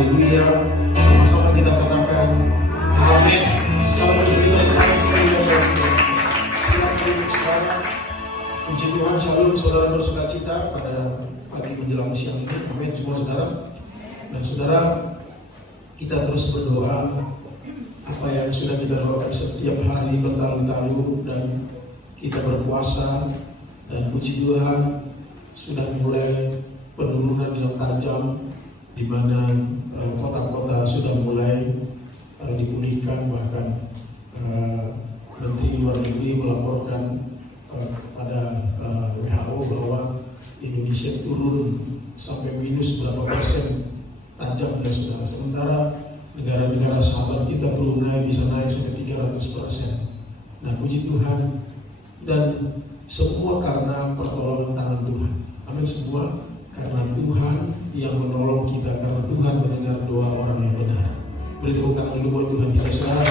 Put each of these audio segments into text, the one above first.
Haleluya. Sama-sama kita katakan amin. Sekali lagi kita katakan haleluya. Silakan duduk saudara. Puji Tuhan, shalom saudara bersukacita pada pagi menjelang siang ini. Amin semua saudara. Dan saudara, kita terus berdoa apa yang sudah kita lakukan setiap hari bertalu-talu, dan kita berpuasa, dan puji Tuhan sudah mulai penurunan yang tajam, di mana kota-kota sudah mulai dipulihkan. Bahkan Menteri Luar Negeri melaporkan kepada WHO bahwa Indonesia turun sampai minus berapa persen tajam ya saudara. Sementara negara-negara sahabat kita Brunei bisa naik sampai 300%. Nah puji Tuhan, dan semua karena pertolongan tangan Tuhan. Amin semua. Karena Tuhan yang menolong kita, karena Tuhan mendengar doa orang yang benar. Beri tepuk tangan dulu buat Tuhan kita saudara.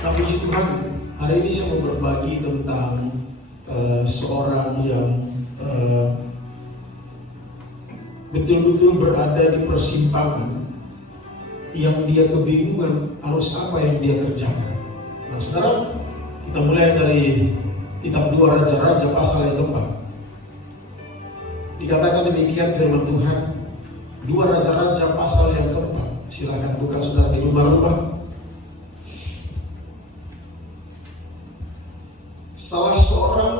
Nah puji Tuhan, hari ini saya mau berbagi tentang seorang yang betul-betul berada di persimpangan, yang dia kebingungan harus apa yang dia kerjakan. Nah sekarang kita mulai dari kitab 2 Raja-Raja pasal yang keempat. Dikatakan demikian firman Tuhan, 2 Raja-Raja pasal yang keempat. Silakan buka saudara di rumah-rumah. Salah seorang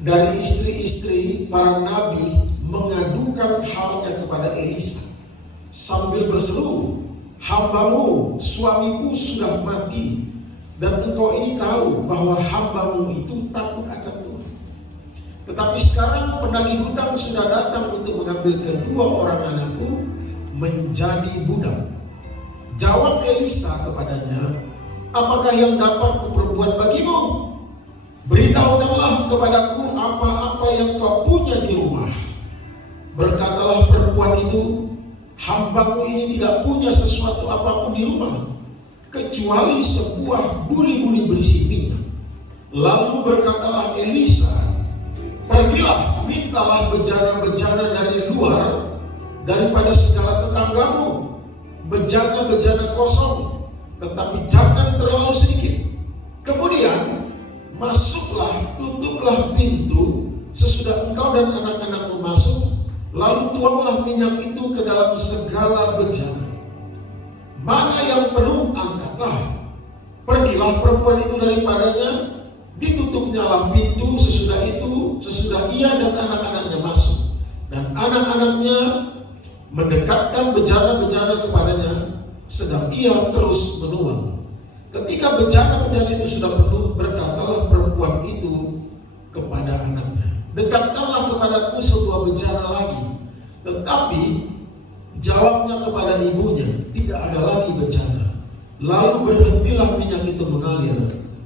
dari istri-istri para nabi mengadukan halnya kepada Elisa sambil berseru, "Hambamu, suamiku sudah mati, dan engkau ini tahu bahwa hambamu itu takut akan Tuhan. Tetapi sekarang penagih hutang sudah datang untuk mengambil kedua orang anakku menjadi budak." Jawab Elisa kepadanya, "Apakah yang dapat kuperbuat bagimu? Beritahukanlah kepadaku apa-apa yang kau punya di rumah." Berkatalah perempuan itu, "Hambaku ini tidak punya sesuatu apapun di rumah, kecuali sebuah buli-buli berisi minyak." Lalu berkatalah Elisa, "Pergilah, mintalah bejana-bejana dari luar daripada segala tetanggamu, bejana-bejana kosong, tetapi jangan terlalu sedikit. Kemudian masuklah, tutuplah pintu sesudah engkau dan anak-anakmu masuk, lalu tuanglah minyak itu ke dalam segala bejana. Mana yang penuh, angkatlah." Pergilah perempuan itu daripadanya, ditutupnyalah pintu sesudah ia dan anak-anaknya masuk. Dan anak-anaknya mendekatkan bejana-bejana kepadanya, sedang ia terus menuang. Ketika bejana-bejana itu sudah penuh, berkatalah perempuan itu kepada anaknya, "Dekatkanlah kepadaku sebuah bejana lagi." Tetapi jawabnya kepada ibunya, "Tidak ada lagi bejana." Lalu berhentilah minyak itu mengalir.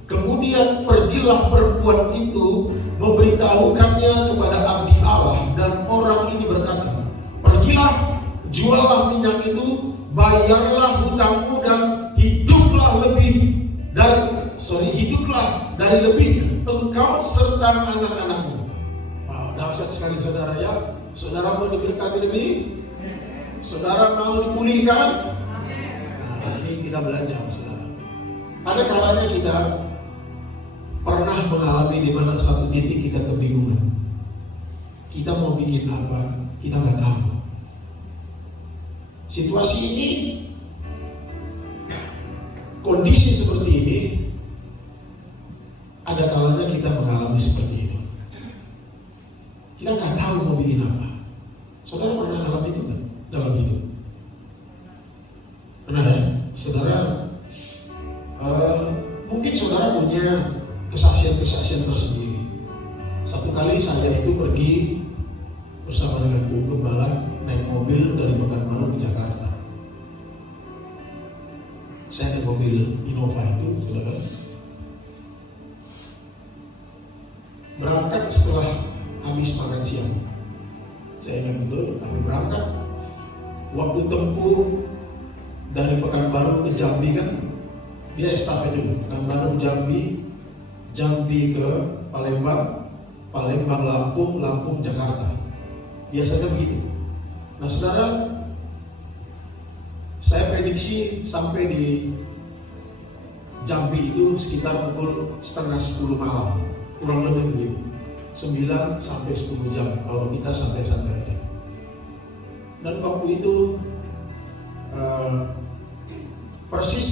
Kemudian pergilah perempuan itu memberitahukannya kepada abdi Allah, dan orang ini berkata, "Pergilah, juallah minyak itu, bayarlah hutangmu, dan hiduplah dari lebihnya, engkau serta anak-anakmu." Wow, dahsyat sekali saudara ya. Saudara mau diberkati lebih? Saudara mau dipulihkan? Nah, ini kita belajar saudara. Ada kalanya kita pernah mengalami di mana satu titik kita kebingungan. Kita mau bikin apa? Kita nggak tahu. Situasi ini, kondisi seperti ini, ada kalanya kita mengalami seperti itu. Kita nggak tahu mau bikin apa. Saudara pernah mengalami itu kan dalam hidup? Pernah ya? Saudara, mungkin saudara punya kesaksian-kesaksian tersendiri. Satu kali saya itu pergi bersama dengan Bu Gembala naik mobil dari Pekanbaru ke Jakarta. Saya naik mobil Innova itu, saudara. Berangkat setelah habis makan siang. Saya ingat betul, kami berangkat. Waktu tempuh dari Pekanbaru ke Jambi kan, dia estafet dulu. Pekanbaru Jambi, Jambi ke Palembang, Palembang Lampung, Lampung Jakarta. Biasanya begitu. Nah saudara, Saya prediksi sampai di Jambi itu sekitar pukul setengah 10 malam, kurang lebih begitu, 9 sampai 10 jam kalau kita santai-santai aja. Dan waktu itu persis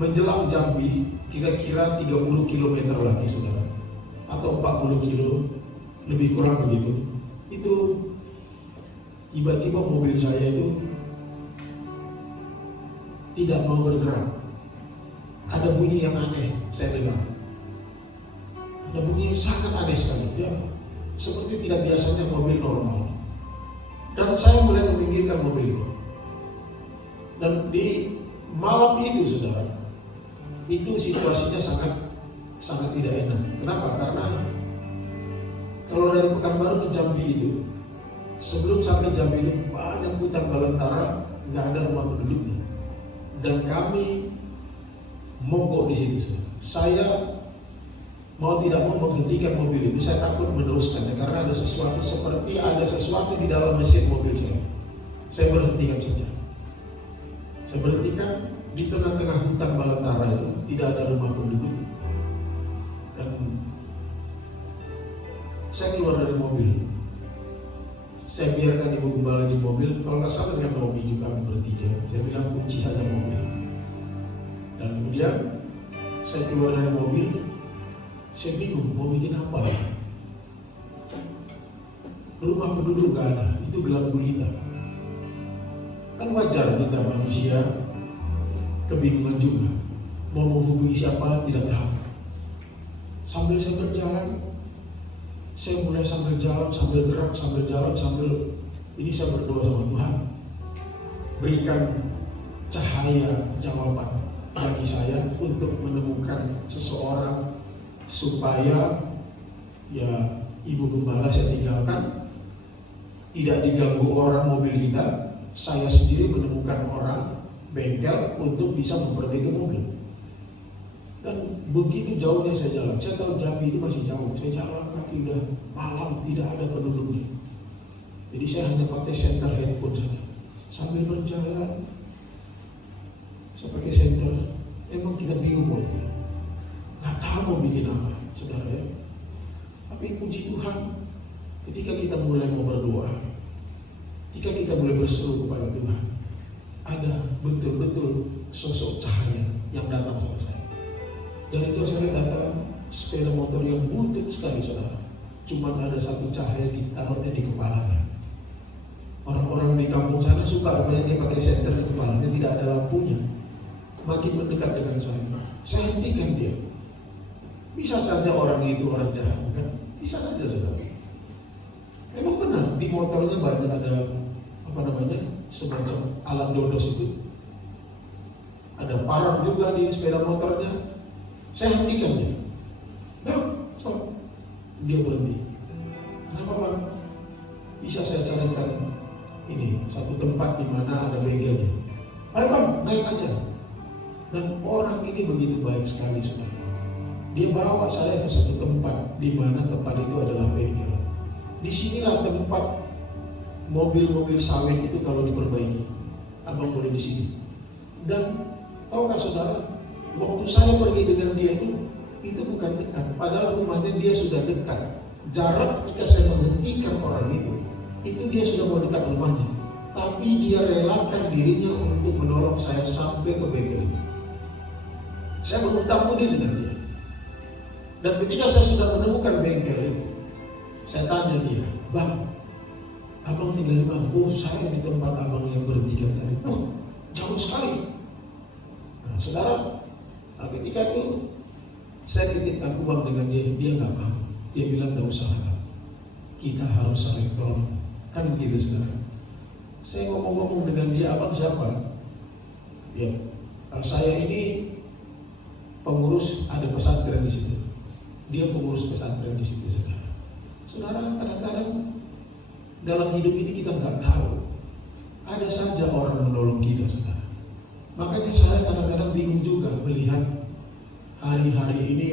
menjelang Jambi, kira-kira 30 km lagi saudara, atau 40 kilo, lebih kurang begitu. Itu tiba-tiba mobil saya itu tidak mau bergerak. Ada bunyi yang aneh, saya dengar. Ada bunyi sangat aneh sekali, ya, seperti tidak biasanya mobil normal. Dan saya mulai meminggirkan mobil itu. Dan di malam itu saudara, itu situasinya sangat tidak enak. Kenapa? Karena kalau dari Pekanbaru ke Jambi itu, sebelum sampai Jambi itu banyak hutan belantara, nggak ada rumah penduduknya. Dan kami mogok di situ. Saya mau tidak mau menghentikan mobil itu. Saya takut meneruskannya karena ada sesuatu di dalam mesin mobil saya. Saya berhentikan saja. Saya berhentikan di tengah-tengah hutan belantara itu, tidak ada rumah penduduk. Dan saya keluar dari mobil. Saya biarkan ibu gembala di mobil. Kalau nggak salah dengan Robi juga bertiga. Saya bilang kunci saja mobil. Dan kemudian saya keluar dari mobil. Saya bingung mau bikin apa ya. Rumah penduduk nggak ada. Itu gelap gulita. Kan wajar kita manusia kebingungan juga. Mau menghubungi siapa tidak tahu. Sambil saya berjalan, saya mulai sambil jalan, sambil gerak, sambil jalan, sambil ini saya berdoa sama Tuhan, berikan cahaya jawaban bagi saya untuk menemukan seseorang supaya ya ibu gembala saya tinggalkan, tidak diganggu orang mobil kita, saya sendiri menemukan orang bengkel untuk bisa memperbaiki mobil. Dan begitu jauhnya saya jalan, saya tahu Jambi itu masih jauh, saya jalan kaki udah malam, tidak ada penduduknya. Jadi saya hanya pakai senter handphone saja. Sambil berjalan, saya pakai senter. Emang kita bingung waktu itu, nggak tahu mau bikin apa, saudara ya. Tapi puji Tuhan, ketika kita mulai mau berdoa, ketika kita mulai berseru kepada Tuhan, ada betul-betul sosok cahaya yang datang sama saya. Dan itu saya datang sepeda motor yang butut sekali saudara. Cuma ada satu cahaya ditaruhnya di kepalanya. Orang-orang di kampung sana suka apanya dia pakai senter di kepalanya, tidak ada lampunya. Makin mendekat dengan saya hentikan dia. Bisa saja orang itu orang jahat, kan? Bisa saja saudara. Emang benar di motornya banyak ada semacam alat dodos itu. Ada parang juga di sepeda motornya. Saya hentikan dia. Stop. Dia berhenti. Kenapa Bang? Bisa saya carikan ini satu tempat di mana ada begelnya. Ayo Bang, naik aja. Dan orang ini begitu baik sekali saudara. Dia bawa saya ke satu tempat di mana tempat itu adalah bengkel. Disinilah tempat mobil-mobil sawit itu kalau diperbaiki. Abang boleh di sini. Dan tahu nggak saudara? Waktu saya pergi dengan dia itu bukan dekat. Padahal rumahnya dia sudah dekat. Jarak ketika saya menghentikan orang itu dia sudah mau dekat rumahnya. Tapi dia relakan dirinya untuk menolong saya sampai ke bengkel itu. Saya berhutang budi dengan dia. Dan ketika saya sudah menemukan bengkel itu, saya tanya dia, Bang, abang tinggal di mana? Oh, saya di tempat abang yang bertiga tadi. Oh, jauh sekali. Nah, saudara, ketika itu saya titipkan uang dengan dia nggak mau. Dia bilang nggak usah lah, kita harus saling tolong. Kan begitu saudara. Saya ngomong-ngomong dengan dia, abang siapa? Ya, saya ini pengurus ada pesantren di situ. Dia pengurus pesantren di situ saudara. Saudara, kadang-kadang dalam hidup ini kita nggak tahu. Ada saja orang menolong kita saudara. Makanya saya kadang-kadang bingung juga melihat hari-hari ini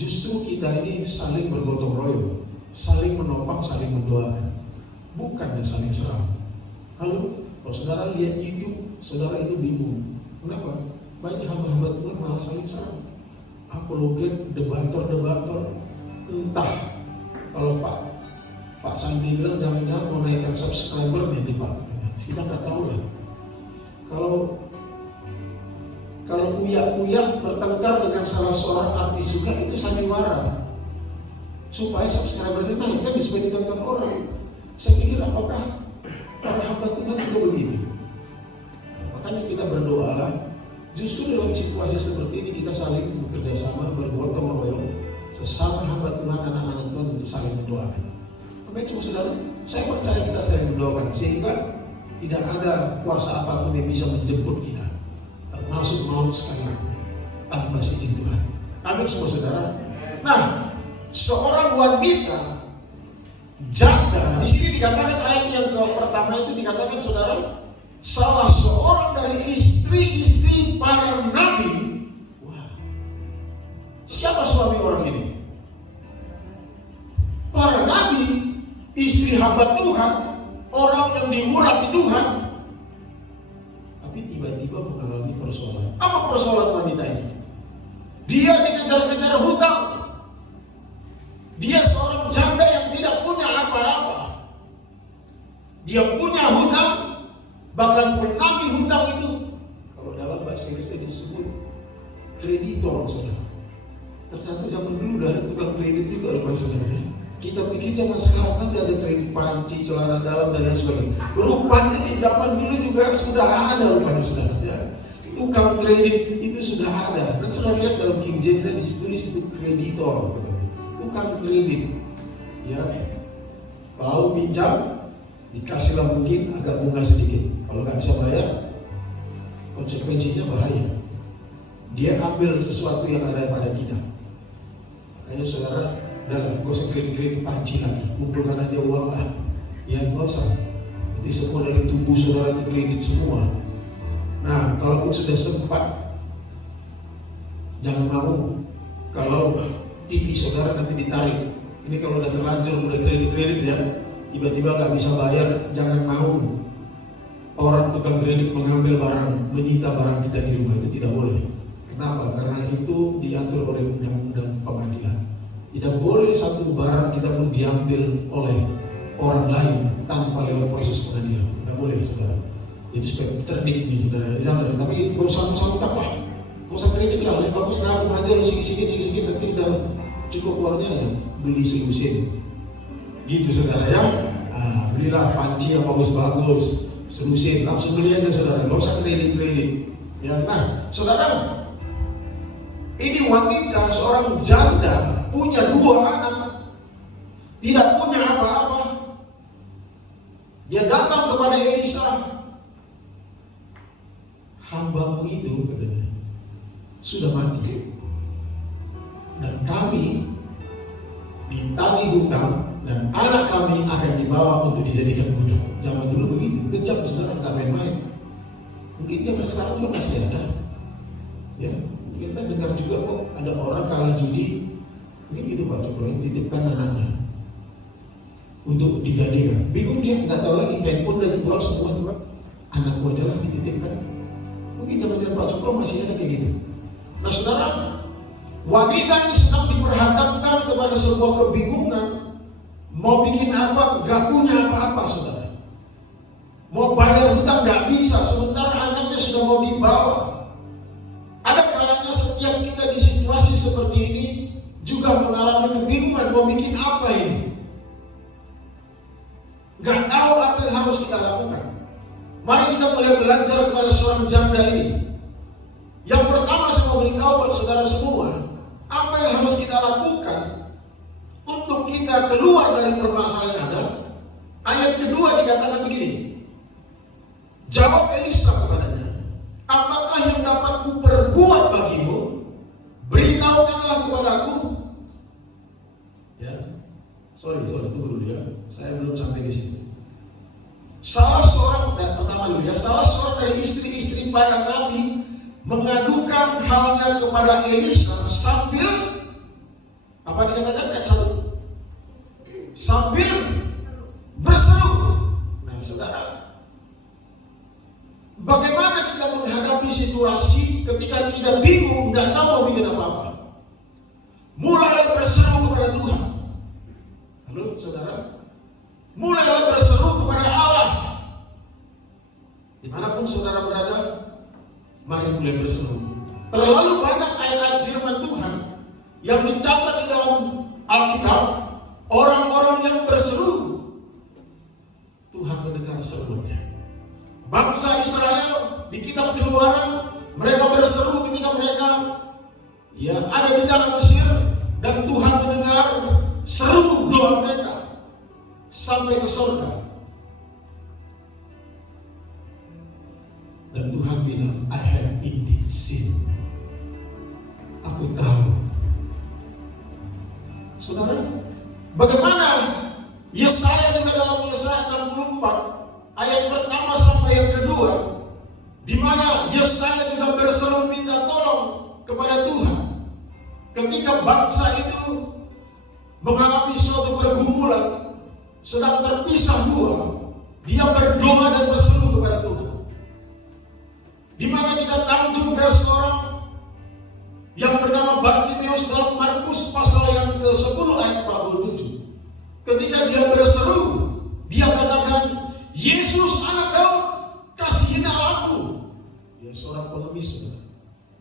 justru kita ini saling bergotong royong, saling menopang, saling mendoakan, bukannya saling serang. Lalu Kalau saudara lihat YouTube, saudara itu bingung. Kenapa? Banyak hamba-hamba Tuhan malah saling serang. Apologet, debator, entah. Kalau Pak Sandi bilang jangan-jangan mau naikkan subscriber nih Pak. Kita nggak tahu lah. Kalau Uya bertengkar dengan salah seorang artis juga itu sandiwara supaya subscribernya naik kan supaya ditonton orang. Saya pikir apakah para hamba Tuhan juga begitu? Makanya kita berdoa justru dalam situasi seperti ini kita saling bekerja sama, bergotong royong sesama hamba Tuhan, anak-anak Tuhan untuk saling mendoakan. Baik cuma saudara, saya percaya kita saling mendoakan sehingga tidak ada kuasa apapun yang bisa menjemput kita, termasuk maut sekalipun tanpa izin Tuhan. Amin semua saudara. Nah, seorang wanita janda di sini dikatakan ayat yang pertama itu dikatakan saudara, salah seorang dari istri-istri para nabi. Wah, siapa suami orang ini? Para nabi, istri hamba Tuhan, orang yang diurapi Tuhan, tapi tiba-tiba mengalami persoalan. Apa persoalan wanita ini? Dia dikejar-kejar hutang. Dia seorang janda yang tidak punya apa-apa. Dia punya hutang, bahkan penagih hutang itu, kalau dalam bahasa Inggrisnya disebut kreditor, saudara. Ternyata zaman dulu dari tukang kredit juga lupa saudara. Kita pikir zaman sekarang aja ada kredit panci, celana dalam dan lain sebagainya. Rupanya di zaman dulu juga sudah ada rupanya saudara. Ya. Tukang kredit itu sudah ada. Dan sudah lihat dalam King James ditulis itu kreditor, tukang kredit. Ya, mau pinjam dikasihlah mungkin agak bunga sedikit. Kalau nggak bisa bayar, konsekuensinya bahaya. Dia ambil sesuatu yang ada pada kita. Makanya saudara, dalam gak usah kredit panci lagi, kumpulkan aja uang lah. Ya nggak usah. Jadi semua dari tubuh saudara itu kredit semua. Nah, kalaupun sudah sempat, jangan mau kalau TV saudara nanti ditarik. Ini kalau udah terlanjur, udah kredit ya, tiba-tiba nggak bisa bayar, jangan mau orang tukang kredit mengambil barang, menyita barang kita di rumah, itu tidak boleh. Kenapa? Karena itu diatur oleh undang-undang pengadilan. Tidak boleh satu barang kita pun diambil oleh orang lain tanpa lewat proses pengadilan. Tidak boleh, saudara. Itu supaya cerdik nih, saudara. Jangan. Tapi kalau sama-sama lah, nggak usah kredit lah. Lebih bagus nabung aja, lu sikit-sikit nanti udah cukup uangnya ya, beli selusin. Gitu, saudara ya. Nah, belilah panci yang bagus-bagus, selusin, langsung beli aja, saudara. Nggak usah kredit. Ya, nah, saudara. Ini wanita, seorang janda, punya 2 anak, tidak punya apa-apa. Dia datang kepada Elisa, hambamu itu katanya sudah mati, dan kami ditagih hutang, dan anak kami akan dibawa untuk dijadikan budak. Zaman dulu begitu, kejam saudara, nggak main-main. Mungkin zaman sekarang juga masih ada. Ya. Kita dengar juga kok ada orang kalah judi, mungkin gitu Pak Cokro, titipkan anaknya untuk digantikan. Bingung dia, nggak tahu lagi, handphone udah dijual semua tuh Pak, anak aja lah dititipkan. Mungkin zaman Pak Cokro masih ada kayak gitu. Nah saudara, wanita ini sedang diperhadapkan kepada sebuah kebingungan, mau bikin apa, nggak punya apa-apa saudara. Mau bayar hutang nggak bisa, sementara anaknya sudah mau dibawa. Ada kalanya setiap kita di situasi seperti ini juga mengalami kebingungan mau bikin apa ini. Gak tahu apa yang harus kita lakukan. Mari kita mulai belajar kepada seorang janda ini. Yang pertama saya mau beritahu buat saudara semua, apa yang harus kita lakukan untuk kita keluar dari permasalahan yang ada. Ayat kedua dikatakan begini. Jawab Elisa kepadanya, apakah yang dapat kuperbuat bagimu? Beritahukanlah kepadaku. Ya, sorry, tunggu dulu ya. Saya belum sampai ke situ. Salah seorang dari istri-istri para nabi mengadukan halnya kepada Elisa sambil apa dikatakan? Sambil berseru. Nah, saudara, Bagaimana kita menghadapi situasi ketika kita bingung, tidak tahu mau bikin apa-apa? Mulailah berseru kepada Tuhan. Halo saudara, mulailah berseru kepada Allah. Dimanapun saudara berada, mari mulai berseru. Terlalu banyak ayat-ayat firman Tuhan yang dicatat di dalam Alkitab, orang-orang yang berseru, Tuhan mendengar serunya. Bangsa Israel di kitab Keluaran, mereka berseru ketika mereka ada di tanah Mesir, dan Tuhan mendengar seru doa mereka sampai ke surga. Dan Tuhan bilang, I have indeed seen. Aku tahu. Saudara, bagaimana Yesaya juga dalam Yesaya 64 ayat pertama sampai yang kedua, di mana Yesaya juga berseru minta tolong kepada Tuhan. Ketika bangsa itu mengalami suatu pergumulan, sedang terpisah dua, dia berdoa dan berseru kepada Tuhan. Di mana kita tahu juga seorang yang bernama Bartimeus dalam Markus pasal yang ke-10 ayat 47. Ketika dia berseru, dia katakan, Yesus anak Daud, kasihilah aku. Dia seorang pengemis,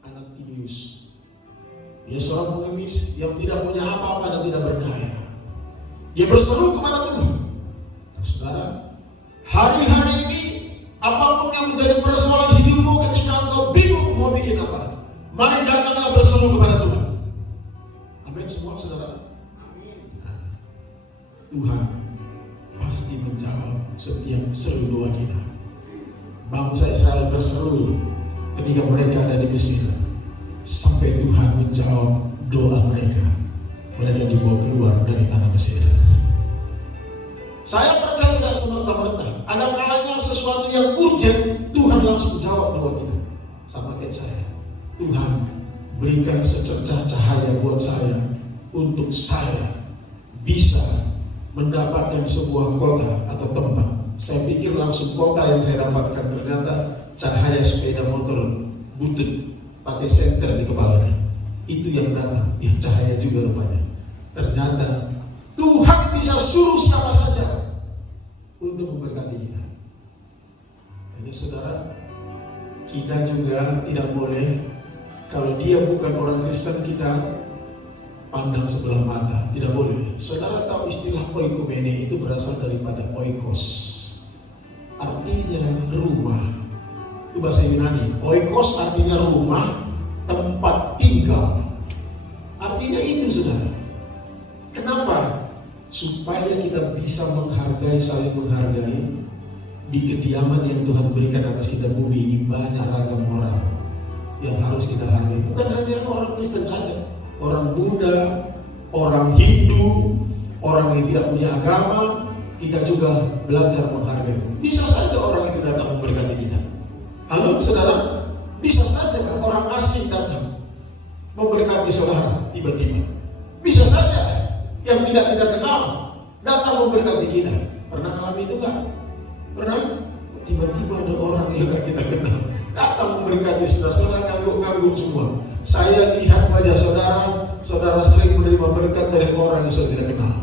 anak Timaeus. Dia seorang pengemis yang tidak punya apa-apa dan tidak berdaya. Dia berseru kepada Tuhan. Nah, saudara, hari-hari ini apapun yang menjadi persoalan hidupmu ketika engkau bingung mau bikin apa, mari datanglah berseru kepada Tuhan. Amin semua saudara. Nah, Tuhan pasti menjawab setiap seru doa kita. Bangsa Israel berseru ketika mereka ada di Mesir, sampai Tuhan menjawab doa mereka. Mereka dibawa keluar dari tanah Mesir. Saya percaya tidak semerta-merta. Ada kalanya sesuatu yang urgent, Tuhan langsung jawab doa kita. Sama kayak saya. Tuhan berikan secercah cahaya buat saya, untuk saya bisa mendapatkan sebuah kota atau tempat. Saya pikir langsung kota yang saya dapatkan, ternyata cahaya sepeda motor butut pakai senter di kepalanya. Itu yang datang, yang cahaya juga rupanya. Ternyata Tuhan bisa suruh siapa saja untuk memberkati kita. Jadi saudara, kita juga tidak boleh, kalau dia bukan orang Kristen, kita pandang sebelah mata. Tidak boleh. Saudara tahu istilah oikumene itu berasal daripada oikos, artinya rumah. Itu bahasa Yunani. Oikos artinya rumah, tempat tinggal. Artinya itu saudara. Kenapa? Supaya kita bisa menghargai, saling menghargai. Di kediaman yang Tuhan berikan atas kita bumi ini banyak ragam orang yang harus kita hargai. Bukan hanya orang Kristen saja, orang Buddha, orang Hindu, orang yang tidak punya agama, kita juga belajar menghargai. Bisa saja orang itu datang memberkati kita. Halo saudara, bisa saja kan orang asing datang memberkati saudara tiba-tiba. Bisa saja yang tidak kita kenal datang memberkati kita. Pernah alami itu kan? Pernah? Tiba-tiba ada orang yang gak kita kenal datang memberkati saudara, ngangguk-ngangguk semua. Saya lihat wajah saudara, saudara sering menerima berkat dari orang yang saudara tidak kenal.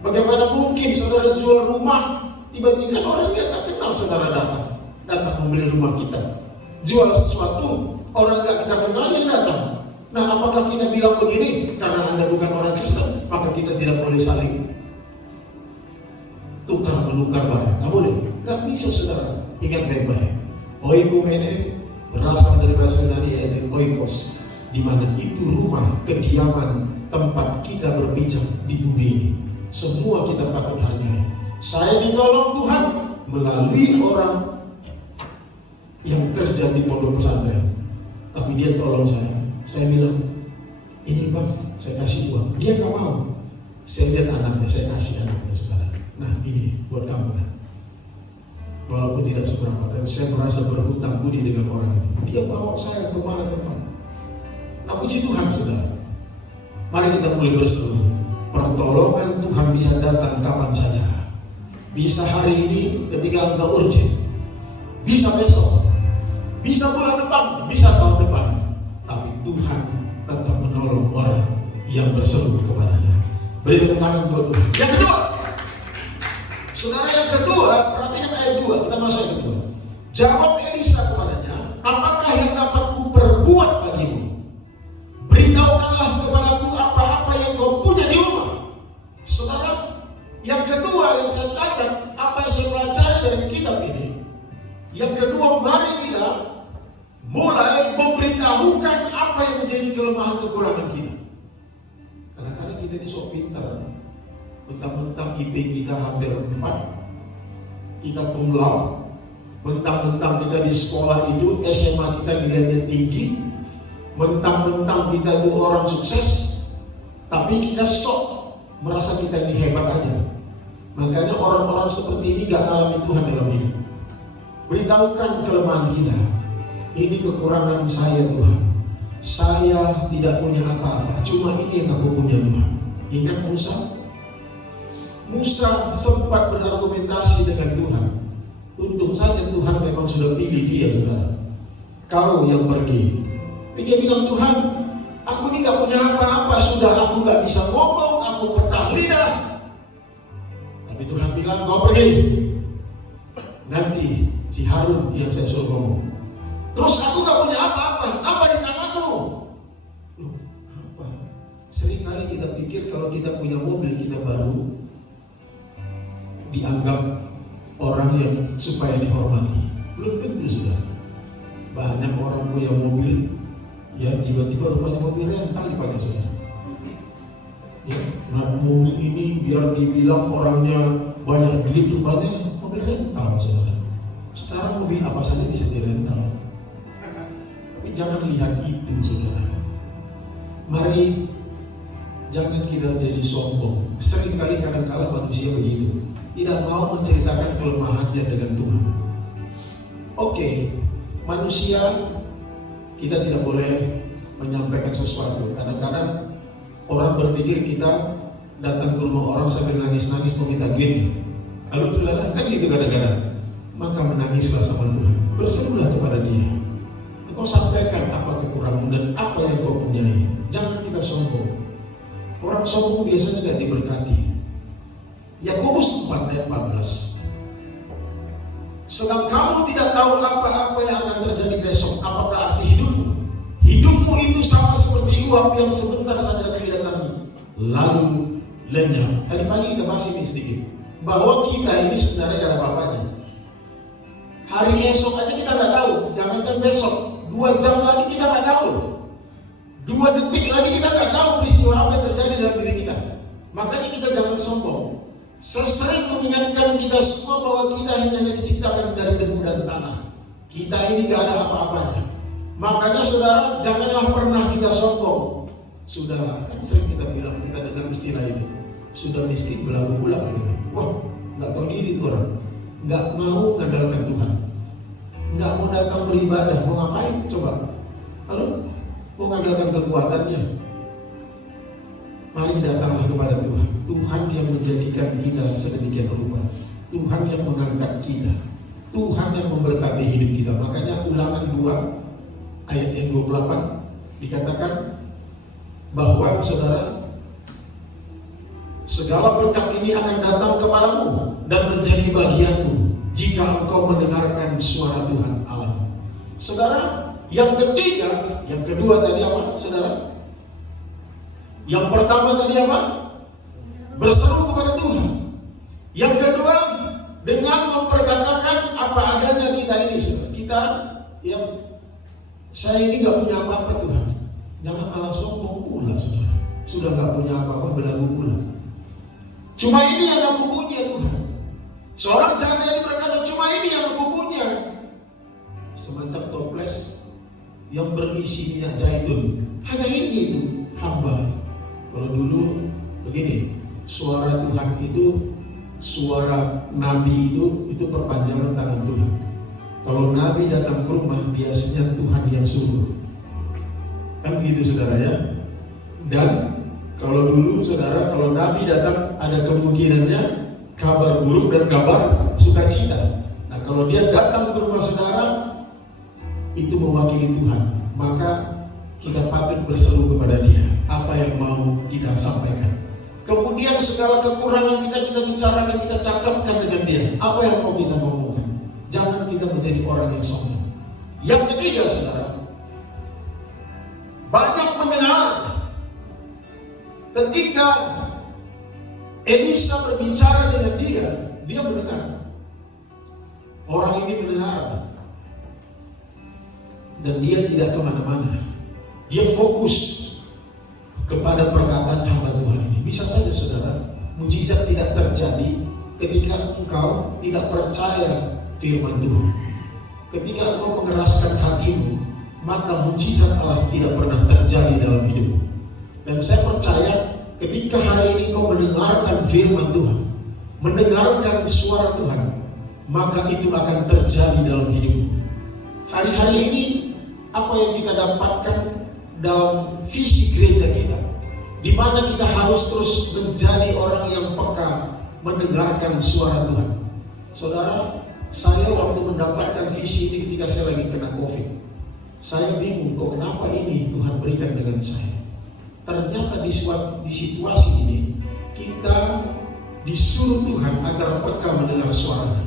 Bagaimana mungkin saudara jual rumah, tiba-tiba orang yang gak kenal saudara datang membeli rumah kita. Jual sesuatu, orang gak kita kenal yang datang. Nah, apakah kita bilang begini, karena Anda bukan orang Kristen, maka kita tidak boleh saling tukar-menukar barang? Gak boleh. Gak bisa saudara. Ingat baik-baik. Oikumene berasal dari bahasa Yunani, yaitu oikos, di mana itu rumah, kediaman, tempat kita berpijak di bumi ini. Semua kita patut hargai. Saya ditolong Tuhan melalui orang yang kerja di pondok pesantren, tapi dia tolong saya. Saya bilang, ini bang, saya kasih uang. Dia gak mau. Saya lihat anaknya, saya kasih anaknya saudara. Nah ini buat kamu lah. Walaupun tidak seberapa, tapi saya merasa berhutang budi dengan orang itu. Dia bawa saya kemana tempat. Nah puji Tuhan saudara. Mari kita mulai berseru. Pertolongan Tuhan bisa datang kapan saja. Bisa hari ini ketika engkau urgent. Bisa besok. bisa bulan depan, bisa tahun depan, tapi Tuhan tetap menolong orang yang berseru kepadanya. Beri tepuk tangan buat Tuhan. Yang kedua, saudara, yang kedua, perhatikan ayat 2, kita masuk ayat kedua. Jawab Elisa kepadanya, apakah yang dapat kuperbuat bagimu? Beritahukanlah kepadaku apa-apa yang kau punya di rumah. Saudara, yang kedua yang saya catat, apa yang saya pelajari dari kitab ini. Yang kedua, mari kita mulai memberitahukan apa yang menjadi kelemahan kekurangan kita. Kadang-kadang kita ini sok pintar, mentang-mentang IP kita hampir 4, kita cum laude, mentang-mentang kita di sekolah itu SMA kita nilainya tinggi, mentang-mentang kita itu orang sukses, tapi kita sok merasa kita ini hebat aja. Makanya orang-orang seperti ini gak alami Tuhan dalam hidup. Beritahukan kelemahan kita. Ini kekurangan saya, Tuhan. Saya tidak punya apa-apa, cuma ini yang aku punya, Tuhan. Ingat Musa? Musa sempat berargumentasi dengan Tuhan. Untung saja Tuhan memang sudah pilih dia, saudara. Kau yang pergi. Dia bilang, Tuhan, aku ini gak punya apa-apa, sudah aku gak bisa ngomong, aku petah lidah. Tapi Tuhan bilang, kau pergi. Nanti si Harun yang saya suruh ngomong. Terus aku gak punya apa-apa, apa di tanganmu? Loh, apa? Seringkali kita pikir kalau kita punya mobil kita baru dianggap orang yang supaya dihormati. Belum tentu, sudah. Banyak orang punya mobil, ya tiba-tiba rupanya mobil rental dipakai, sudah. Ya, nah mobil ini biar dibilang orangnya banyak duit, rupanya mobil rental, saudara. Sekarang mobil apa saja bisa dirental. Tapi jangan lihat itu, saudara. Mari jangan kita jadi sombong. Seringkali kadang-kala manusia begitu, tidak mau menceritakan kelemahannya dengan Tuhan. Oke, manusia kita tidak boleh menyampaikan sesuatu. Kadang-kadang orang berpikir kita datang ke rumah orang sambil nangis-nangis meminta duit. Lalu saudara, kan gitu kadang-kadang. Maka menangislah sama Tuhan, berserulah kepada Dia. Kau sampaikan apa kekurangan dan apa yang kau punyai. Jangan kita sombong. Orang sombong biasanya tidak diberkati. Yakobus 4 ayat 14. Sedang kamu tidak tahu apa-apa yang akan terjadi besok. Apakah arti hidupmu? Hidupmu itu sama seperti uap yang sebentar saja kelihatan lalu lenyap. Tadi pagi kita bahas ini sedikit, bahwa kita ini sebenarnya gak ada apa-apanya. Hari esok aja kita nggak tahu, jangankan besok. 2 jam lagi kita nggak tahu. 2 detik lagi kita nggak tahu peristiwa apa yang terjadi dalam diri kita. Makanya kita jangan sombong. Sesering mengingatkan kita semua bahwa kita hanya diciptakan dari debu dan tanah. Kita ini nggak ada apa-apanya. Makanya saudara, janganlah pernah kita sombong. Sudah, kan sering kita bilang, kita dengar istilah ini. Sudah miskin belagu bulan gitu. Wah, nggak tahu diri tuh orang. Nggak mau mengandalkan Tuhan, nggak mau datang beribadah, mau ngapain coba? Lalu mau mengandalkan kekuatannya. Mari datanglah kepada Tuhan. Tuhan yang menjadikan kita sedemikian rupa, Tuhan yang mengangkat kita, Tuhan yang memberkati hidup kita. Makanya Ulangan 2 ayat yang 28 dikatakan bahwa saudara, segala berkat ini akan datang kepadamu dan menjadi bagianmu jika engkau mendengarkan suara Tuhan Allah. Saudara, yang ketiga, yang kedua tadi apa, saudara? Yang pertama tadi apa? Berseru kepada Tuhan. Yang kedua, dengan memperkatakan apa adanya kita ini, saudara. Kita, ya, saya ini gak punya apa-apa Tuhan. Jangan malah sombong pula, saudara. Sudah gak punya apa-apa, belagu pula. Cuma ini yang aku punya, Tuhan. Seorang janda ini berkata, cuma ini yang aku punya. Semacam toples yang berisi minyak zaitun. Hanya ini itu hamba. Kalau dulu begini, suara Tuhan itu, suara Nabi itu perpanjangan tangan Tuhan. Kalau Nabi datang ke rumah, biasanya Tuhan yang suruh. Kan gitu saudara ya. Dan kalau dulu saudara, kalau Nabi datang, ada kemungkinannya kabar buruk dan kabar sukacita. Nah kalau dia datang ke rumah saudara, itu mewakili Tuhan, maka kita patut berseru kepada Dia apa yang mau kita sampaikan. Kemudian segala kekurangan kita bicarakan, kita cakapkan dengan Dia apa yang mau kita ngomongkan. Jangan kita menjadi orang yang sombong. Yang ketiga, saudara, banyak mendengar. Ketika Elisa berbicara dengan dia mendengar. Orang ini mendengar dan dia tidak kemana-mana. Dia fokus kepada perkataan hamba Tuhan ini. Bisa saja saudara, mujizat tidak terjadi ketika engkau tidak percaya firman Tuhan. Ketika engkau mengeraskan hatimu, maka mujizat Allah tidak pernah terjadi dalam hidupmu. Dan saya percaya ketika hari ini kau mendengarkan firman Tuhan, mendengarkan suara Tuhan, maka itu akan terjadi dalam hidupmu. Hari-hari ini apa yang kita dapatkan dalam visi gereja kita, di mana kita harus terus menjadi orang yang peka mendengarkan suara Tuhan. Saudara, saya waktu mendapatkan visi ini ketika saya lagi kena COVID, saya bingung kok kenapa ini Tuhan berikan dengan saya. Ternyata di situasi ini kita disuruh Tuhan agar peka mendengar suaranya.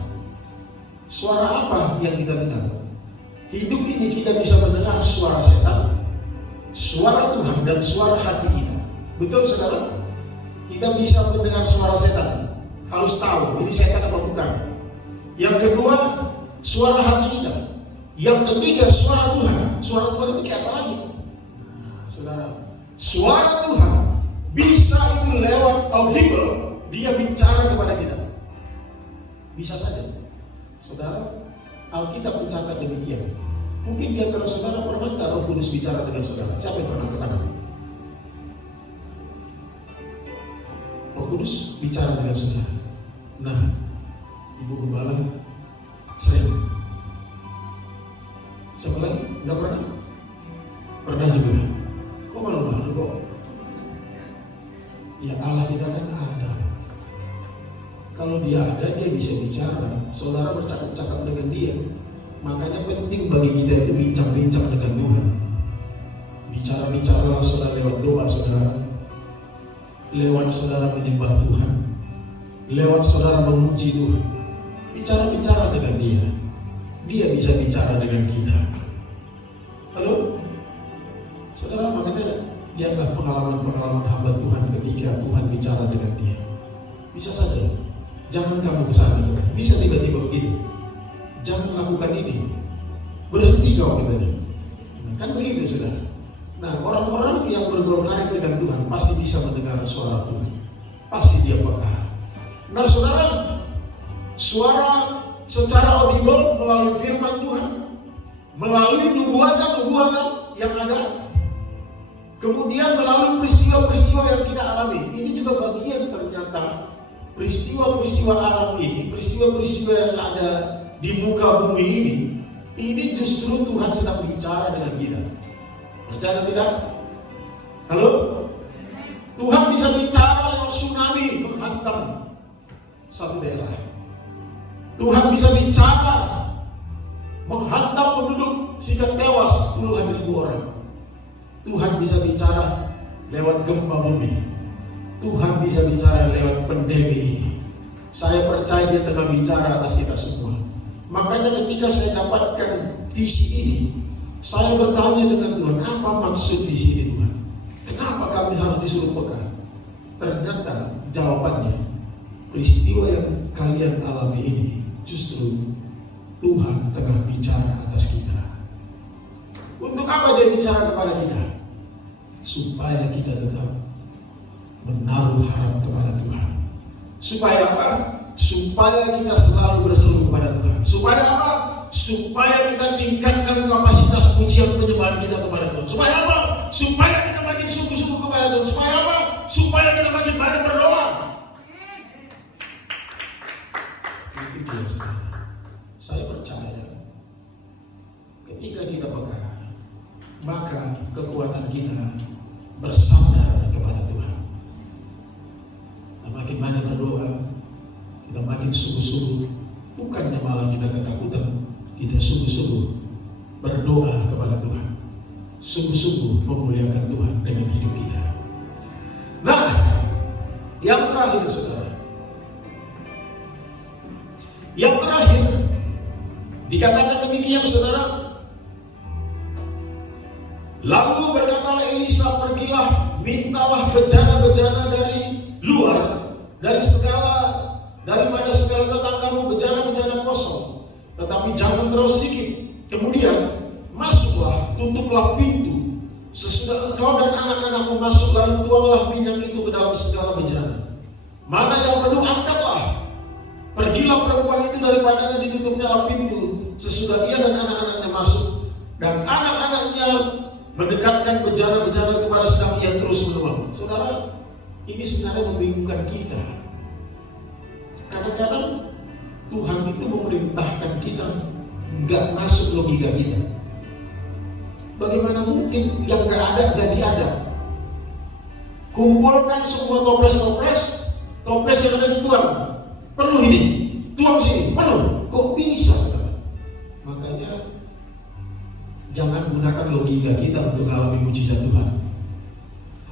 Suara apa yang kita dengar? Hidup ini kita bisa mendengar suara setan, suara Tuhan, dan suara hati kita. Betul saudara? Kita bisa mendengar suara setan, harus tahu ini setan apa bukan. Yang kedua, suara hati kita. Yang ketiga, suara Tuhan. Suara Tuhan itu kayak apa lagi? Saudara, suara Tuhan bisa itu lewat audible, dia bicara kepada kita. Bisa saja. Saudara, Alkitab mencatat demikian. Mungkin di antara saudara pernah nggak Roh Kudus bicara dengan saudara? Siapa yang pernah katakan? Roh Kudus bicara dengan saudara. Nah, Ibu Gembala sering. Siapa lagi? Nggak pernah? Pernah juga. Kok malu-malu kok? Ya Allah kita kan ada. Kalau dia ada, dia bisa bicara. Saudara bercakap-cakap dengan dia. Makanya penting bagi kita itu bincang-bincang dengan Tuhan. Bicara-bicaralah saudara lewat doa saudara, lewat saudara menyembah Tuhan, lewat saudara memuji Tuhan. Bicara-bicara dengan dia. Dia bisa bicara dengan kita. Halo? Saudara, makanya dia adalah pengalaman-pengalaman hamba Tuhan ketika Tuhan bicara dengan dia. Bisa saja. Jangan kamu kesana. Bisa tiba-tiba begitu. Jangan lakukan ini. Berhenti kau katanya. Kan begitu saudara. Nah, orang-orang yang bergaul karib dengan Tuhan pasti bisa mendengar suara Tuhan. Pasti dia peka. Nah saudara, suara secara audible melalui firman Tuhan, melalui nubuatan-nubuatan yang ada, kemudian melalui peristiwa-peristiwa yang kita alami. Ini juga bagian ternyata peristiwa-peristiwa alam ini, peristiwa-peristiwa yang ada di muka bumi ini justru Tuhan sedang bicara dengan kita. Percaya tidak? Halo? Tuhan bisa bicara lewat tsunami menghantam satu daerah. Tuhan bisa bicara menghantam penduduk sehingga tewas puluhan ribu orang. Tuhan bisa bicara lewat gempa bumi. Tuhan bisa bicara lewat pandemi ini. Saya percaya dia tengah bicara atas kita semua. Makanya ketika saya dapatkan visi ini, saya bertanya dengan Tuhan, apa maksud visi ini Tuhan? Kenapa kami harus disuruh peka? Ternyata jawabannya, peristiwa yang kalian alami ini justru Tuhan tengah bicara atas kita. Untuk apa dia bicara kepada kita? Supaya kita tetap menaruh harap kepada Tuhan. Supaya apa? Supaya kita selalu berseru kepada Tuhan. Supaya apa? Supaya kita tingkatkan kapasitas pujian penyembahan kita kepada Tuhan. Supaya apa? Supaya kita makin sungguh-sungguh kepada Tuhan. Supaya apa? Supaya kita makin banyak berdoa. Itu dia. Saya percaya ketika kita peka, maka kekuatan kita bersandar kepada Tuhan. Kita makin banyak berdoa, kita makin sungguh-sungguh, bukannya malah kita ketakutan, kita sungguh-sungguh berdoa kepada Tuhan, sungguh-sungguh memuliakan Tuhan dengan hidup kita. Nah, yang terakhir saudara, yang terakhir dikatakan demikian saudara. Lalu berkata Elisa, pergilah, mintalah bejana-bejana dari luar, daripada segala tetanggamu bejana-bejana kosong, tetapi jangan terlalu sedikit. Kemudian masuklah, tutuplah pintu. Sesudah engkau dan anak-anakmu masuk, lalu tuanglah minyak itu ke dalam segala bejana. Mana yang penuh, angkatlah. Pergilah perempuan itu daripadanya, ditutupnya pintu. Sesudah ia dan anak-anaknya masuk, dan anak-anaknya mendekatkan bejana-bejana kepada sedang ia terus menuang. Saudara, ini sebenarnya membingungkan kita. Kadang-kadang Tuhan itu memerintahkan kita nggak masuk logika kita. Bagaimana mungkin yang nggak ada jadi ada? Kumpulkan semua toples yang ada dituang, penuh ini, tuang sini, penuh. Kok bisa, saudara? Makanya jangan gunakan logika kita untuk mengalami mujizat Tuhan.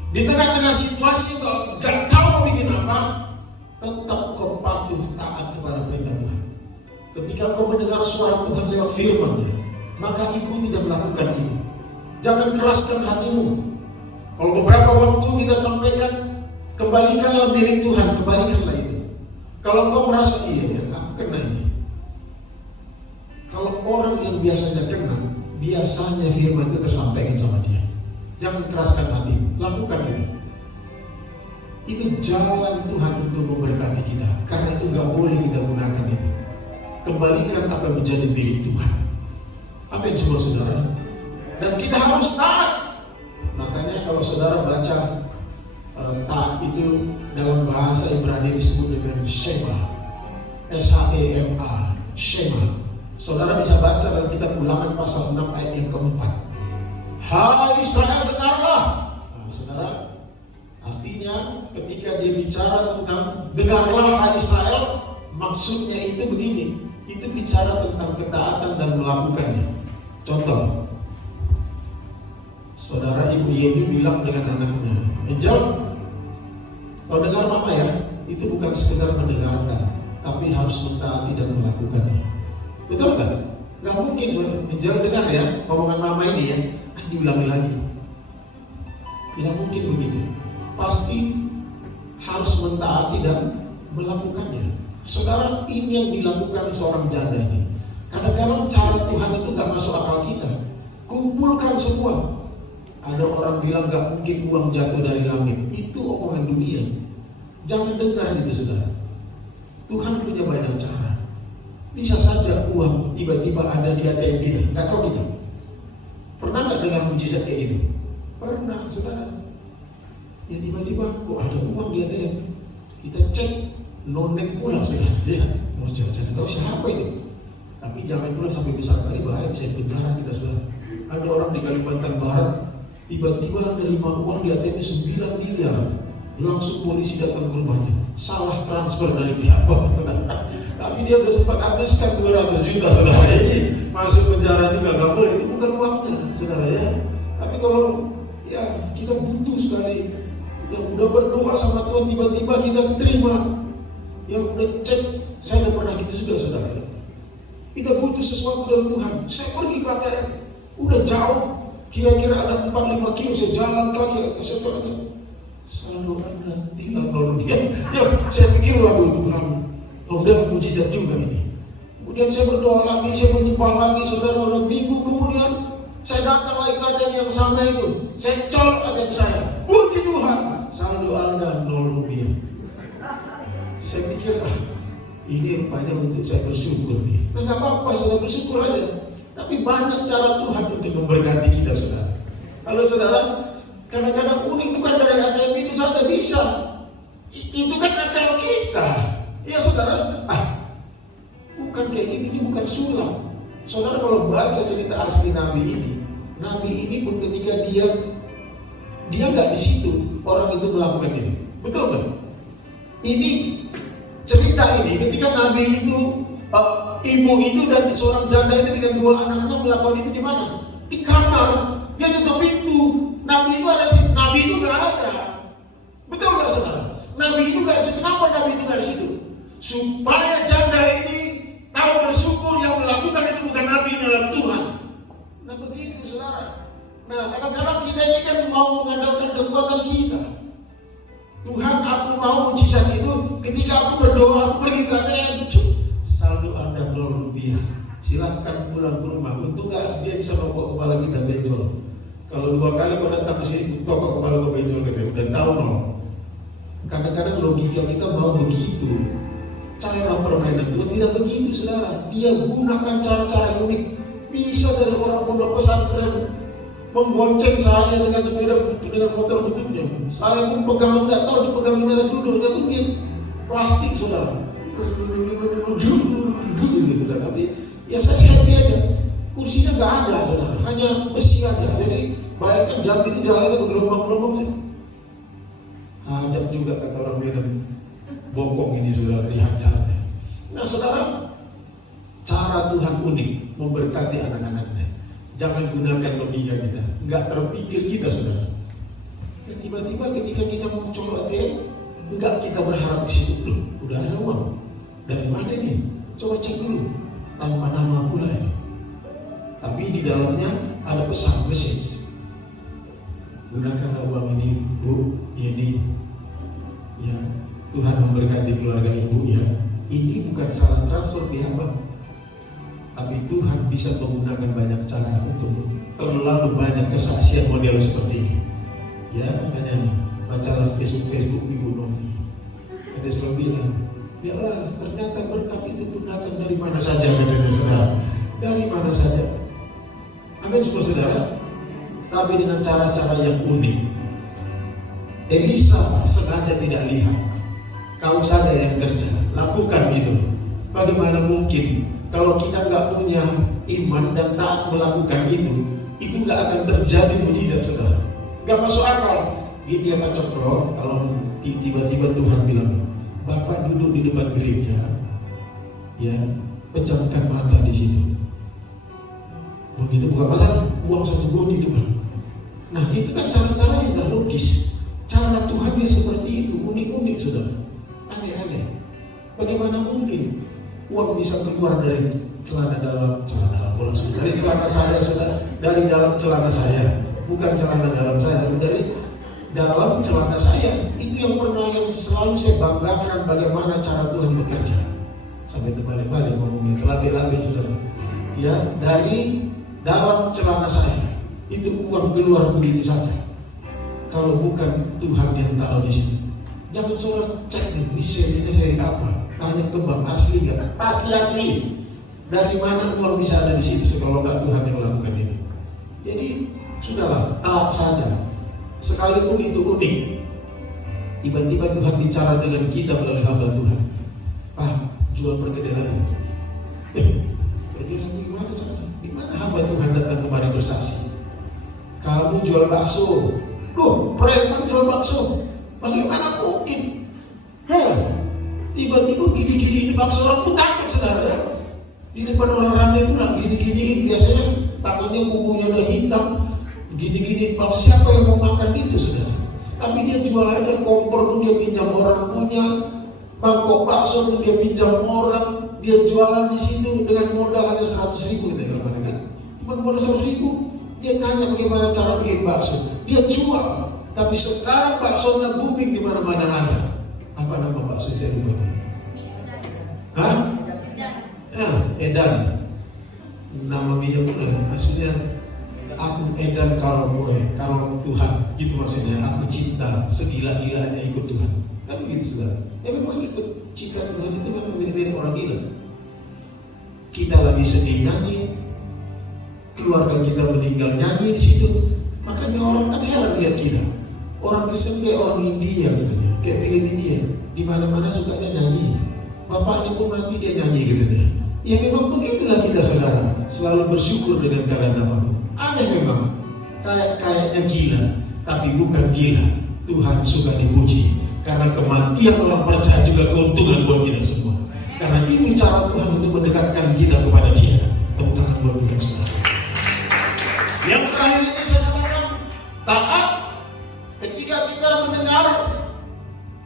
Di tengah-tengah situasi kalau nggak tahu mau bikin apa, tetap kau patuh taat kepada perintah Tuhan. Ketika kau mendengar suara Tuhan lewat firman-Nya, maka ikut tidak melakukan itu. Jangan keraskan hatimu. Kalau beberapa waktu kita sampaikan, kembalikanlah milik Tuhan, kembalikanlah itu. Kalau kau merasa iya, aku kena ini. Kalau orang yang biasanya kena, biasanya firman itu tersampaikan sama dia. Jangan keraskan hati, lakukan itu. Itu jalan Tuhan untuk memberkati kita. Karena itu gak boleh kita gunakan itu. Kembalikan apa yang menjadi milik Tuhan. Amin semua saudara. Dan kita harus taat. Makanya kalau saudara baca taat itu dalam bahasa Ibrani disebut dengan Shema, S-H-E-M-A, Shema. Saudara bisa baca dalam kitab Ulangan pasal 6 ayat yang keempat. Hai Israel, dengarlah. Nah, saudara, artinya ketika dia bicara tentang dengarlah hai Israel, maksudnya itu begini. Itu bicara tentang ketaatan dan melakukannya. Contoh, saudara ibu Yemi bilang dengan anaknya, Angel, kau dengar mama ya, itu bukan sekedar mendengarkan, tapi harus mentaati dan melakukannya. Betul kan? Gak mungkin Angel dengar ya, omongan mama ini ya, diulangi lagi. Tidak mungkin begitu. Pasti harus mentaati dan melakukannya. Saudara, ini yang dilakukan seorang janda ini. Kadang-kadang cara Tuhan itu gak masuk akal kita. Kumpulkan semua. Ada orang bilang gak mungkin uang jatuh dari langit. Itu omongan dunia. Jangan dengar itu saudara. Tuhan punya banyak cara. Bisa saja uang tiba-tiba ada di ATM kita. Gak tahu kita. Pernah gak dengar mujizat kayak gitu? Pernah saudara. Ya tiba-tiba kok ada uang di ATM. Kita cek, nonek pula saudara. Ya, mau cari tahu siapa itu. Tapi jangan pula sampai besar kali, bahaya bisa penjara kita saudara. Ada orang di Kalimantan Barat tiba-tiba menerima uang di ATM 9 miliar. Langsung polisi datang ke rumahnya. Salah transfer dari pihak bank. Tapi dia sudah sempat habiskan 200 juta saudara. Ini masuk penjara juga nggak boleh. Itu bukan uangnya saudara ya. Tapi kalau ya kita butuh sekali. Yang udah berdoa sama Tuhan tiba-tiba kita terima. Yang udah cek, saya udah pernah gitu juga saudara. Kita butuh sesuatu dari Tuhan. Saya pergi ke ATM, udah jauh, kira-kira ada 4-5 kilo, saya jalan kaki ke sektor itu. Saldo Anda tinggal 0 rupiah. Ya, saya pikir waduh Tuhan, udah mujizat juga ini. Kemudian saya berdoa lagi, saya menyembah lagi, saudara, udah minggu kemudian saya datang lagi ke ATM yang sama itu. Saya colok ATM saya, puji Tuhan, saldo Anda 0 rupiah. Saya pikir ini rupanya untuk saya bersyukur nih. Nah gak apa-apa, saudara bersyukur aja. Tapi banyak cara Tuhan untuk memberkati kita saudara. Kalau saudara, kadang-kadang unik bukan dari ATM itu saja bisa. Itu kan akal kita. Ya saudara, bukan kayak gini, ini bukan sulap. Saudara kalau baca cerita asli Nabi ini pun ketika dia nggak di situ, orang itu melakukan ini. Betul nggak? Ini cerita ini ketika Nabi itu ibu itu dan seorang janda ini dengan 2 anaknya melakukan itu di mana? Di kamar. Dia tutup pintu. Nabi itu ada, Nabi itu nggak ada. Betul nggak saudara? Nabi itu nggak. Kenapa Nabi itu nggak di situ? Supaya janda ini tahu bersyukur yang melakukan itu bukan Nabi dalam Tuhan. Nah begitu saudara. Nah kadang-kadang kita ini kan mau mengandalkan kekuatan kita. Tuhan, aku mau mujizat itu ketika aku berdoa, aku pergi ke ATM, saldo Anda Rp0. Silahkan pulang ke rumah. Untung nggak dia bisa bawa kepala kita benjol. Kalau 2 kali kau datang ke sini, toko kepala kau benjol ke dia, udah tahu no. Kadang-kadang logika kita mau begitu. Cara permainan Tuhan tidak begitu, saudara. Dia gunakan cara-cara unik. Bisa dari orang pondok pesantren membonceng saya dengan sepeda dengan motor bututnya. Saya pun pegang, nggak tahu dia pegang merah duduknya pun dia plastik, saudara. Gitu, saudara. Tapi ya saya happy aja. Kursinya nggak ada, saudara. Hanya besi aja. Jadi bayangkan jam itu jalannya bergelombang-gelombang sih. Ajab juga kata orang Medan. Bongkok ini saudara, lihat caranya. Nah saudara, cara Tuhan unik memberkati anak-anaknya. Jangan gunakan logika kita, nggak terpikir kita saudara. Ya, tiba-tiba ketika kita mau coba ATM, nggak kita berharap di situ. Loh, udah ada uang. Dari mana ini? Coba cek dulu. Tanpa nama pula ini. Tapi di dalamnya ada pesan message. Gunakanlah uang ini, Bu, ini. Ya, Tuhan memberkati keluarga ibu ya. Ini bukan salah transfer pihak bank, tapi Tuhan bisa menggunakan banyak cara untuk terlalu banyak kesaksian model seperti ini. Ya, makanya bacalah Facebook Ibu Novi. Ada selalu bilang, ya Allah, ternyata berkat itu gunakan dari mana saja katanya saudara. Dari mana saja. Amin saudara. Tapi dengan cara-cara yang unik. Elisa sengaja tidak lihat. Kau saja yang kerja, lakukan itu. Bagaimana mungkin kalau kita nggak punya iman dan taat melakukan itu nggak akan terjadi mujizat saudara. Nggak masuk akal. Gini ya Pak Cokro, kalau tiba-tiba Tuhan bilang, Bapak duduk di depan gereja, ya pejamkan mata di situ. Begitu bukan masalah, uang 1 goni depan. Nah itu kan cara-cara yang nggak logis. Cara Tuhan dia seperti itu, unik-unik saudara. Aneh-aneh. Bagaimana mungkin uang bisa keluar dari celana dalam bola dari celana saya saudara, dari dalam celana saya, bukan celana dalam saya, dari dalam celana saya. Itu yang selalu saya banggakan bagaimana cara Tuhan bekerja. Sampai terbalik-balik ngomongnya, terlebih-lebih saudara. Ya, dari dalam celana saya itu uang keluar begitu saja. Kalau bukan Tuhan yang taruh di situ. Jangan saudara cek ini saya apa? Tanya ke bank asli nggak? Asli. Dari mana uang bisa ada di situ kalau nggak Tuhan yang lakukan ini? Jadi sudahlah, taat saja. Sekalipun itu unik. Tiba-tiba Tuhan bicara dengan kita melalui hamba Tuhan. Jual perkedelai. Perkedelai gimana caranya? Gimana hamba Tuhan datang kemari bersaksi? Kamu jual bakso. Loh, preman jual bakso. Bagaimana mungkin? Tiba-tiba gini-gini bakso orang pun takut saudara. Di depan orang ramai pulang gini-gini. Biasanya tangannya kukunya udah hitam. Gini-gini bakso, siapa yang mau makan itu saudara? Tapi dia jual aja, kompor pun dia pinjam orang punya, mangkok bakso pun dia pinjam orang. Dia jualan di situ dengan modal hanya 100.000 gitu kan? Cuma modal 100.000. Dia tanya bagaimana cara bikin bakso. Dia jual. Tapi sekarang baksonya booming di mana-mana ada. Apa nama bakso saya lupa? Edan. Nama minyak pun maksudnya aku edan kalau Tuhan. Itu maksudnya aku cinta segila-gilanya ikut Tuhan. Kan begitu saudara. Ya memang ikut cinta Tuhan itu memang mirip-mirip orang gila. Kita lagi sedih nyanyi, keluarga kita meninggal nyanyi di situ. Makanya orang kan heran lihat kita. Orang Kristen kayak orang India gitu ya, kayak Filipina, di mana-mana sukanya nyanyi. Bapaknya pun mati dia nyanyi gitu ya. Ya memang begitulah kita saudara, selalu bersyukur dengan keadaan apapun. Aneh memang, kayaknya gila, tapi bukan gila. Tuhan suka dipuji, karena kematian orang percaya juga keuntungan buat kita semua. Karena itu cara Tuhan untuk mendekatkan kita kepada Dia. Tepuk tangan buat Tuhan, saudara. Yang terakhir ini saya katakan, taat ketika kita mendengar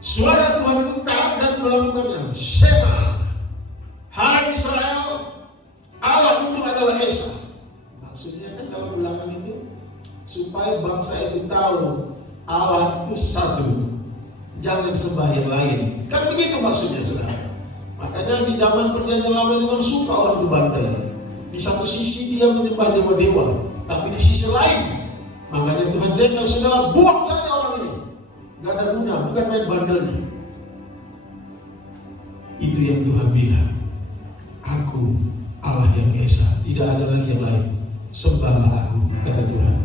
suara Tuhan itu, taat dan melakukannya. Shema, hai Israel, Allah itu adalah Esa. Maksudnya kan dalam ulangan itu supaya bangsa itu tahu Allah itu satu, jangan sembah yang lain. Kan begitu maksudnya, saudara. Makanya di zaman perjanjian lama itu kan suka orang itu bandel. Di satu sisi dia menyembah dewa-dewa, tapi di sisi lain, makanya Tuhan jengkel, saudara, buang saja orang ini. Gak ada guna, bukan main bandelnya. Itu yang Tuhan bilang, aku Allah yang Esa, tidak ada lagi yang lain. Sembahlah aku, kata Tuhan.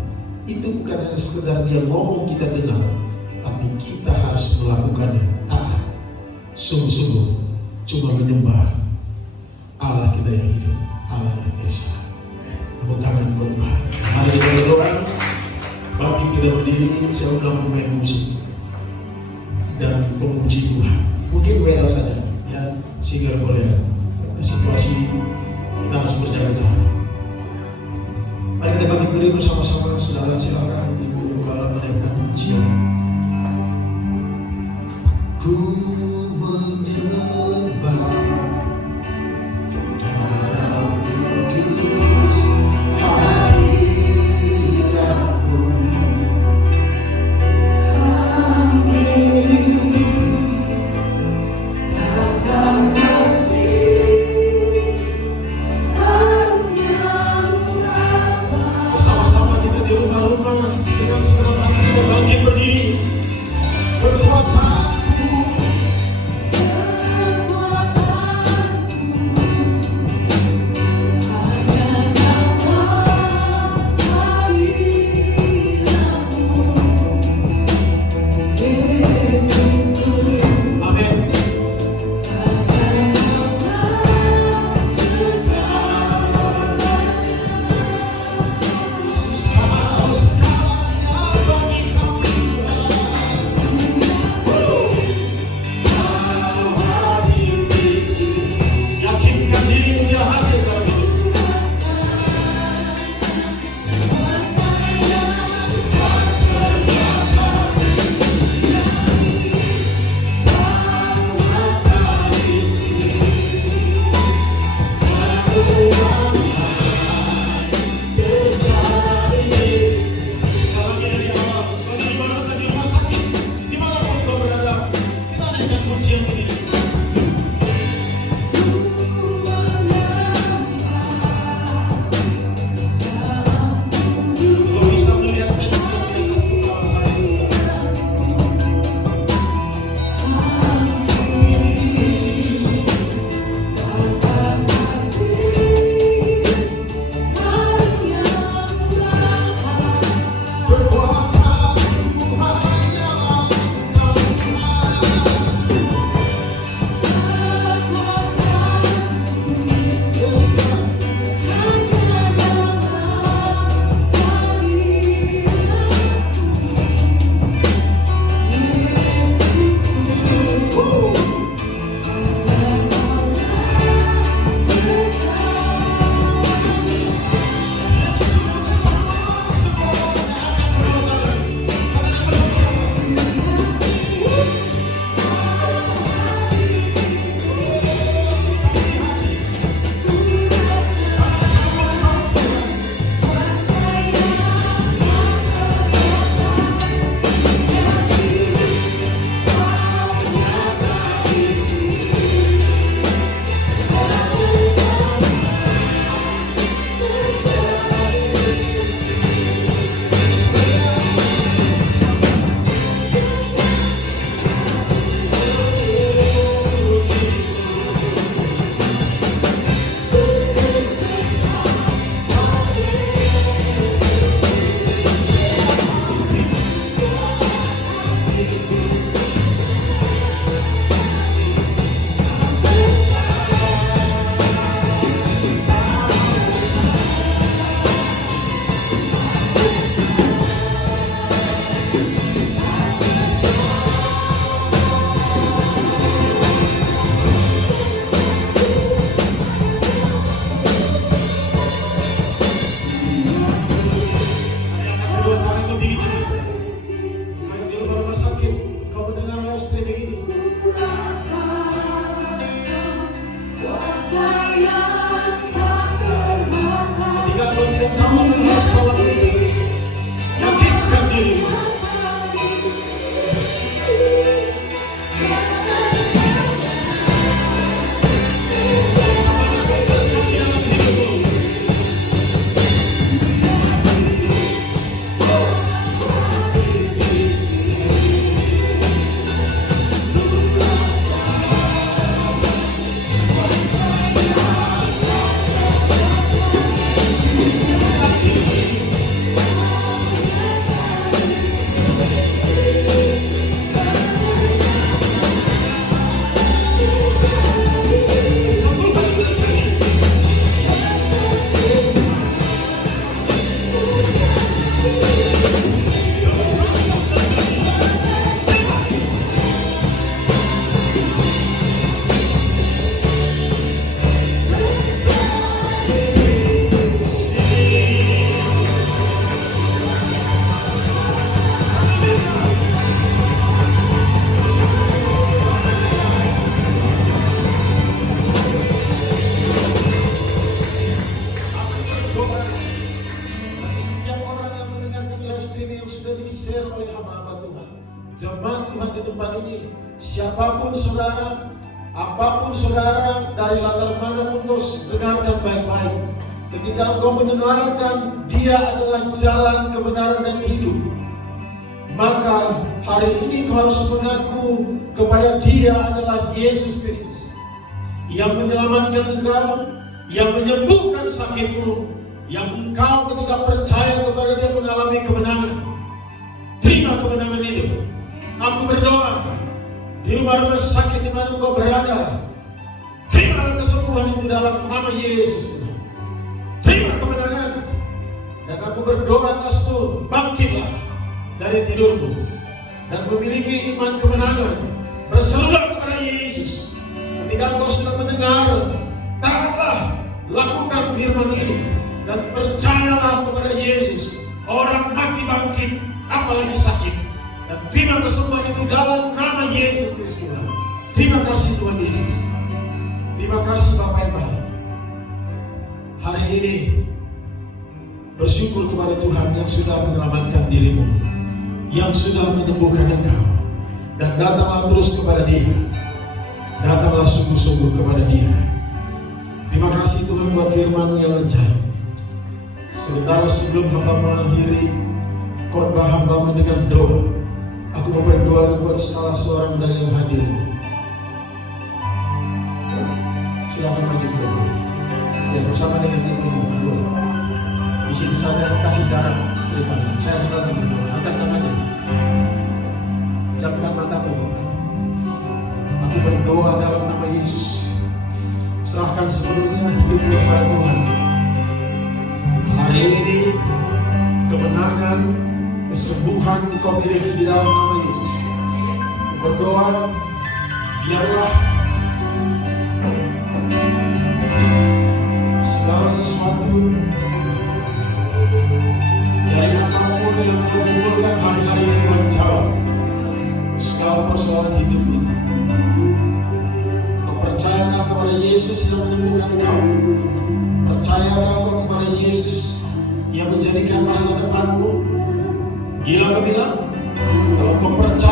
Itu bukan hanya sekedar dia ngomong kita dengar, tapi kita harus melakukannya. Taat, sungguh-sungguh cuma menyembah Allah kita yang hidup, Allah yang Esa. Tepuk tangan buat Tuhan. Mari kita berdoa. Bagi kita berdiri, saya undang pemain musik dan pemuji Tuhan. Mungkin WL saja, ya, sehingga boleh. Situasi kita harus berjaga-jaga. Mari kita bagi berdiri bersama-sama, saudara. Silakan Ibu Gembala menaikkan pujian. Ku menyembah dalam kudus hadirat-Mu. Bersama-sama kita di rumah-rumah dengan senang hati kita bangkit berdiri. Kekuatanku, amin. Yesus kau segalanya bagi kami. Siapapun saudara, apapun saudara, dari latar manapun kau dengarkan baik-baik. Ketika kau mendengarkan dia adalah jalan, kebenaran, dan hidup, maka hari ini kau harus mengaku kepada dia adalah Yesus Kristus yang menyelamatkan engkau, yang menyembuhkan sakitmu, yang engkau ketika percaya kepada dia mengalami kemenangan. Terima kemenangan itu. Aku berdoa di rumah sakit di mana kau berada, terima kesembuhan itu dalam nama Yesus. Terima kemenangan. Dan aku berdoa atas itu, bangkitlah dari tidurmu dan memiliki iman kemenangan. Berserulah kepada Yesus. Ketika engkau sudah mendengar, taatlah, lakukan firman ini dan percayalah kepada Yesus. Orang mati bangkit, apalagi sakit. Dan terima kesembuhan itu dalam nama Yesus Kristus. Terima kasih Tuhan Yesus. Terima kasih Bapa yang baik. Hari ini bersyukur kepada Tuhan yang sudah menyelamatkan dirimu, yang sudah menyembuhkan engkau. Dan datanglah terus kepada dia. Datanglah sungguh-sungguh kepada dia. Terima kasih Tuhan buat firman-Mu yang ajaib. Sebentar sebelum hamba mengakhiri khotbah hamba dengan doa, aku mau berdoa buat salah seorang dari yang hadir ini. Silakan maju berdoa. Ya, bersama dengan ibu ini berdoa. Di sini saya kasih jarak ke depan. Saya akan datang berdoa. Angkat tangannya. Camkan matamu. Aku berdoa dalam nama Yesus. Serahkan seluruhnya hidupmu kepada Tuhan. Hari ini kemenangan, kesembuhan kau miliki di dalam nama Yesus. Berdoa, biarlah segala sesuatu dari apapun yang kau kumpulkan hari-hari ini Tuhan jawab segala persoalan hidup ini. Kau percayakah kepada Yesus yang menyembuhkan kau? Percayakah kau kepada Yesus yang menjadikan masa depanmu gila gemilang? Kalau kau percaya